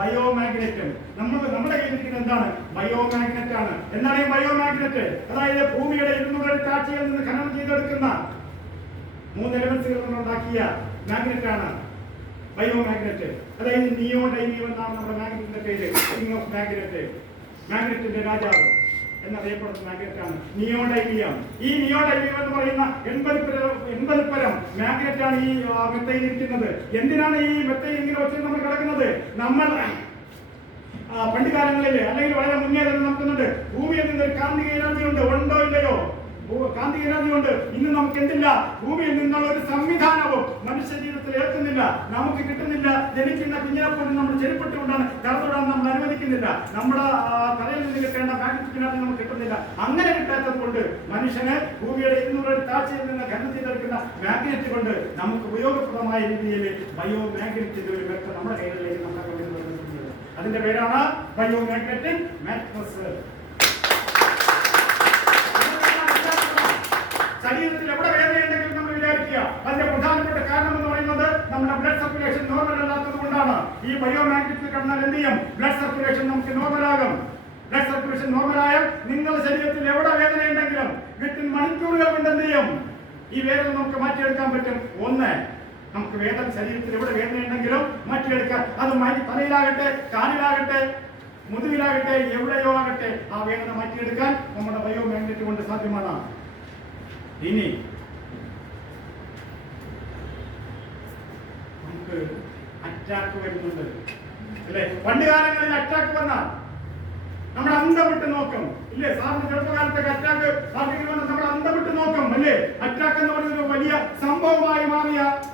Bio നമ്മൾ നമ്മുടെ കയ്യിലിരിക്കുന്നത് എന്താണ്? ബയോ ആണ്. എന്താണ് ഈ ബയോ അതായത് ഭൂമിയുടെ ഇരുന്നൂറ് കാഴ്ചയിൽ നിന്ന് ഖനനം ചെയ്തെടുക്കുന്ന മൂന്ന് എലമെന്റ്സുകൾ നമ്മൾ ഉണ്ടാക്കിയ മാഗ്നറ്റ് ആണ് ബയോ അതായത് നിയോ ഡൈനിയം എന്നാണ് നമ്മുടെ മാഗ്നറ്റിന്റെ പേര്. കിങ് ഓഫ് മാഗ്നറ്റ് മാഗ്നറ്റിന്റെ രാജാവ് എന്നറിയപ്പെടുന്ന ആണ് നിയോഡൈമിയം ഈ നിയോഡൈമിയം എന്ന് പറയുന്ന എൺപത് പരം എൺപത് പരം മാഗ്നറ്റ് ആണ് ഈ മെത്തയിൽ ഇരിക്കുന്നത്. എന്തിനാണ് ഈ മെത്തയിൽ ഇങ്ങനെ വെച്ച് നമ്മൾ കിടക്കുന്നത്? നമ്മൾ പണ്ട് കാലങ്ങളിൽ അല്ലെങ്കിൽ വളരെ മുന്നേ തന്നെ ഭൂമിയിൽ നിന്ന് ഒരു കാന്തിക എനർജി ഉണ്ട്. ഉണ്ടോ ഇല്ലയോ? കാന്തിക എനർജി ഉണ്ട്. ഇന്ന് നമുക്ക് എന്തില്ല ഭൂമിയിൽ നിന്നുള്ള ഒരു സംവിധാനവും മനുഷ്യ ജീവിതത്തിൽ ഏൽക്കുന്നില്ല. നമുക്ക് കിട്ടുന്നില്ല. ജനിക്കുന്ന കുഞ്ഞിനെപ്പോലും നമ്മൾ ചെരുപ്പിട്ടുകൊണ്ടാണ് കടന്നുവിടാൻ നമ്മൾ അനുവദിക്കുന്നില്ല. നമ്മുടെ തലയിൽ നിന്ന് കിട്ടേണ്ട മാഗ്നറ്റിക് എനർജി നമുക്ക് കിട്ടുന്നില്ല. അങ്ങനെ കിട്ടാത്തത് കൊണ്ട് മനുഷ്യന് ഭൂമിയുടെ ഇരുന്നൂറ് താഴ്ചയിൽ നിന്ന് ഖനനം ചെയ്തെടുക്കുന്ന മാഗ്നറ്റ് കൊണ്ട് നമുക്ക് ഉപയോഗപ്രദമായ രീതിയിൽ ബയോ മാഗ്നറ്റിന്റെ ഒരു നമ്മുടെ കയ്യിലേക്ക് നമ്മുടെ കയ്യിൽ അതിന്റെ പേരാണ് ബയോ മാഗ്നറ്റിക് മാട്രസ് ശരീരത്തിൽ എവിടെ വേദനയുണ്ടെങ്കിലും നമ്മൾ വിചാരിക്കുക. അതിന്റെ പ്രധാനപ്പെട്ട കാരണം എന്ന് പറയുന്നത് നമ്മുടെ ബ്ലഡ് സർക്കുലേഷൻ നോർമൽ അല്ലാത്തത് കൊണ്ടാണ്. ഈ ബയോ മാഗ്നറ്റിൽ കിടന്നാൽ എന്ത് ചെയ്യും? ബ്ലഡ് സർക്കുലേഷൻ നമുക്ക് നോർമൽ ബ്ലഡ് സർക്കുലേഷൻ നോർമലായാൽ നിങ്ങളുടെ ശരീരത്തിൽ എവിടെ വേദനയുണ്ടെങ്കിലും വിത്തിൻ മണിക്കൂറുകൾ കൊണ്ട് എന്ത് ചെയ്യും? ഈ വേദന നമുക്ക് മാറ്റിയെടുക്കാൻ പറ്റും. ഒന്ന് നമുക്ക് വേദന ശരീരത്തിൽ എവിടെ വേദനയുണ്ടെങ്കിലും മാറ്റിയെടുക്കാൻ അത് മൈ- തലയിലാകട്ടെ കാലിലാകട്ടെ മുതുകിലാകട്ടെ എവിടെയോ ആകട്ടെ ആ വേദന മാറ്റിയെടുക്കാൻ നമ്മുടെ ബയോ മാഗ്നറ്റ് കൊണ്ട് സാധ്യമാണ്. ഇനി നമുക്ക് അറ്റാക്ക് വരുന്നുണ്ട്. അല്ലെ? പണ്ട് കാലങ്ങളിൽ അറ്റാക്ക് വന്നാൽ നമ്മൾ അന്തം വിട്ട് നോക്കും. ഇല്ലേ? സാറിന് ചെറുപ്പകാലത്തൊക്കെ അറ്റാക്ക് ആർക്കെങ്കിലും നമ്മൾ അന്തം വിട്ട് നോക്കും. അല്ലേ? അറ്റാക്ക് എന്ന് പറയുന്നത് വലിയ സംഭവമായി മാറിയ